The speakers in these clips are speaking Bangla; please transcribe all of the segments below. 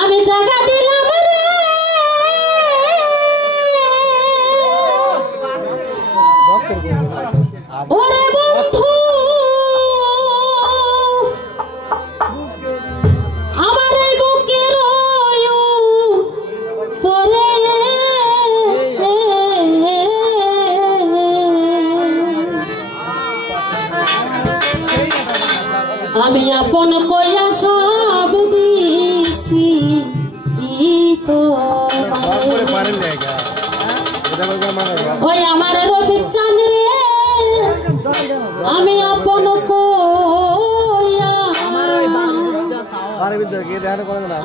আমি জায়গা দিলাম রে ওরে বন্ধু আমার এই বুকের পরে আমি আপন কইয়া সব দিছি তো ওই আমার রসিদ চান রে আমি আপন কইয়া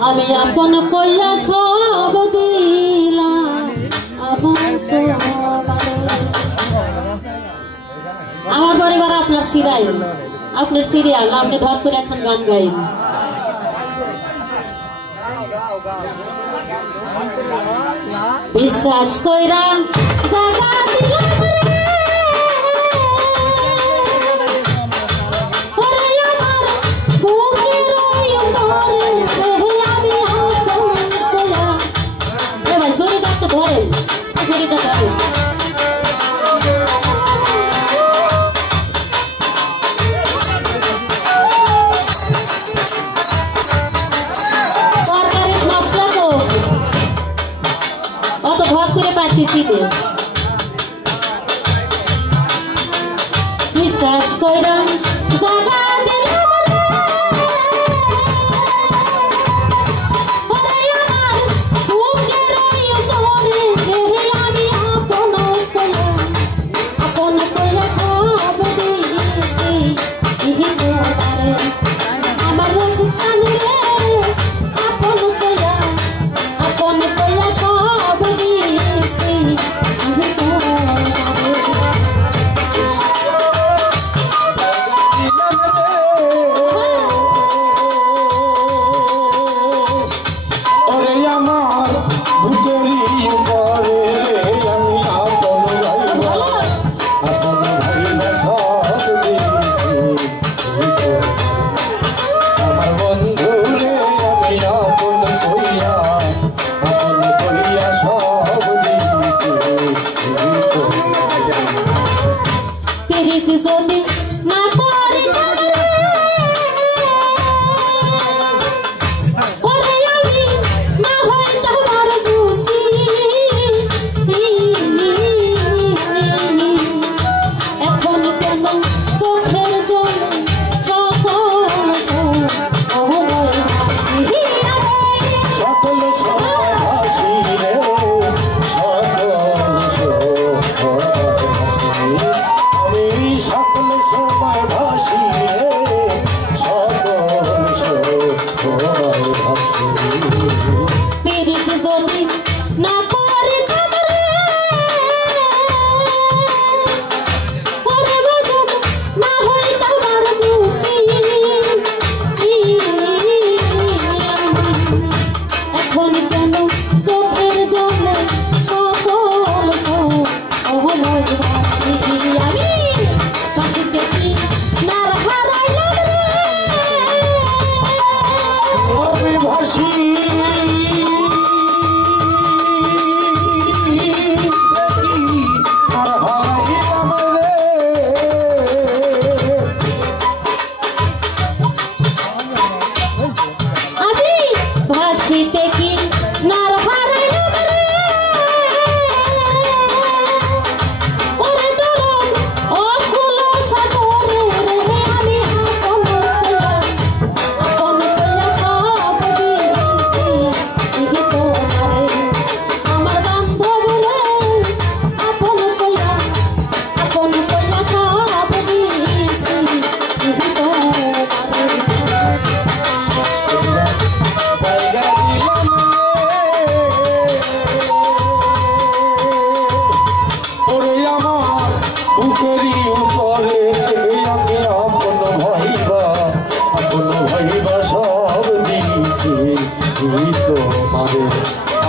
আমি আপন কইয়া সব দিলাম আমার পরিবার আপনার সিরিয়াল আপনি ঢক করে এখন গান গাইন বিশ্বাস কইরা জায়গা দিলাম রে ওরে আমার বুকের উপরে আমি আপন কইয়া এ ভাই জোরে ডাকতে ধরেন জোরে ডাকতে বিশ্বাস কইরা জায়গা দিলাম ওরে আমার বুকের উপরে আমি আপন কইয়া সব দিছি তোমারে আমার রসিদ চান রে আপন কইয়া সব দিছি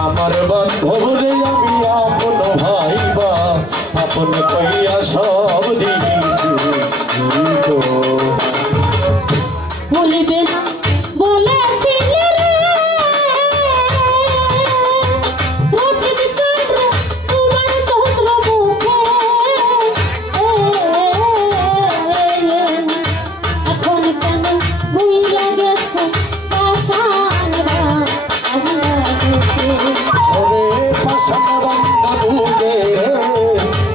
আমার বান্ধব রে আমি আপন ভাইবা আপন কইয়া সব দিছি তো ভুলিবে না বলেছিলে রে রশিদ চন্দ্র তোমার চন্দ্র মুখে এখন কেন ভুইলা গেছে পাশানরা আমরা বুকে ওরে পাশান বান্দা বুকে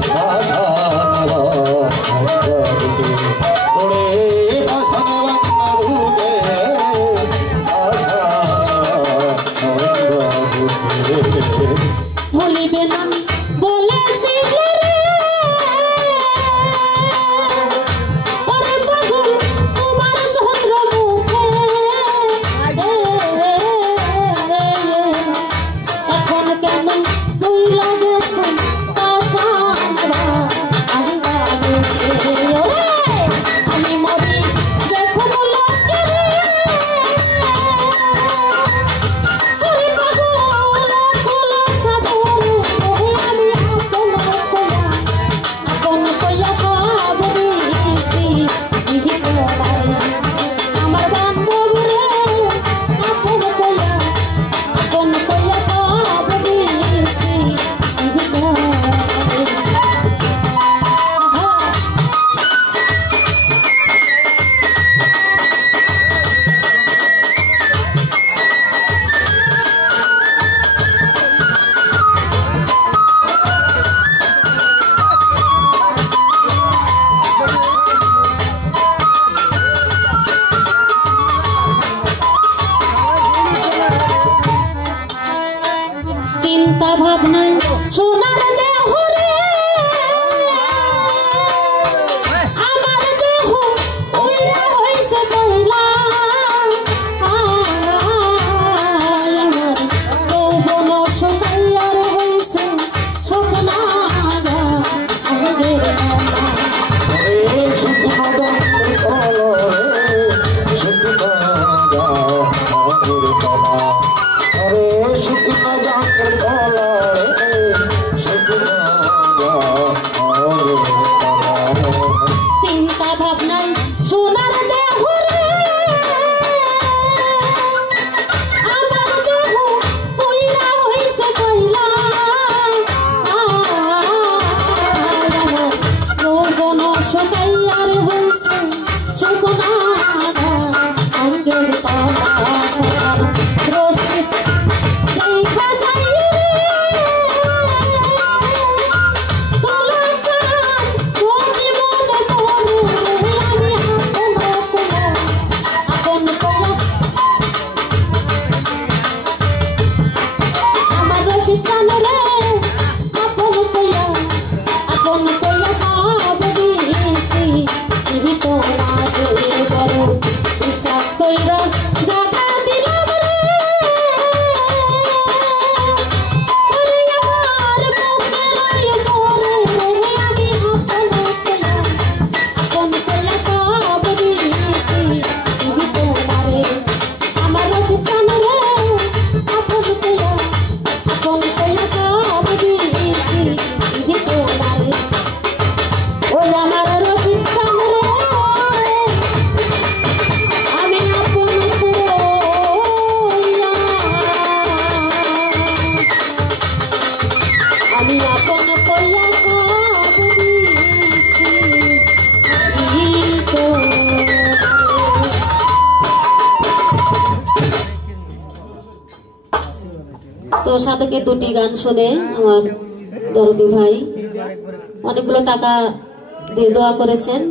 পাশানরা আমরা বুকে ওরে পাশান বান্দা বুকে পাশানরা আমরা বুকে ভুলিবে না বলেছিলে রে ওরে পাগল তোমার চন্দ্র মুখে এখন কেমন ভুইলা গেছে পাশানরা আমরা বুকে ওরে আমি মরি দেখো লোকে রে ওরে পাগল কোলা সাধরে আমি আপন কইয়া সব দিয়েছি আমার বান্ধব রে আপন কইয়া সব দিয়েছি চিন্তা ভাবনায় সোনার দেহ রে আমার দেহ ওইরা হইছে কইলা আমার যৌবন শুকাইয়ার হইছে শুকনা গা আগের কথা ওরে শুকনো ডাঙ্গর তলায় শুকনো গা আগের তলা ওরে শুকনো ডাঙ্গর তলায় শুকনো গা আগের তলা চিন্তা ভাবনায় সোনার দেহ রে আমার দেহ ওইরা হইছে কইলা আমার যৌবন শুকাইয়ার হইছে শুকনা গা আগের কথা সকাল রশ্মি দেখা যায় তোলা চাঁদ তোকে মনে পড়ে আমি আপন কইয়া আমার রশিদ চাঁদ রে আপন কইয়া সব দিয়েছি তোমাকে বড় বিশ্বাস কইরা জাগা দিলাম রে ওরে আমার বুকের ওই মোরে আমি আপন কইয়া সব দিয়েছি তোমারে আমার রশিদ চাঁদ রে আপন কইয়া সব দিয়েছি তোমারে ওই আমার রশিদ চাঁদ রে আমি আপন কইয়া সব দিয়েছি তো সাধকের দুটি গান শুনে আমার দরদি ভাই অনেকগুলো টাকা দিয়ে দোয়া করেছেন।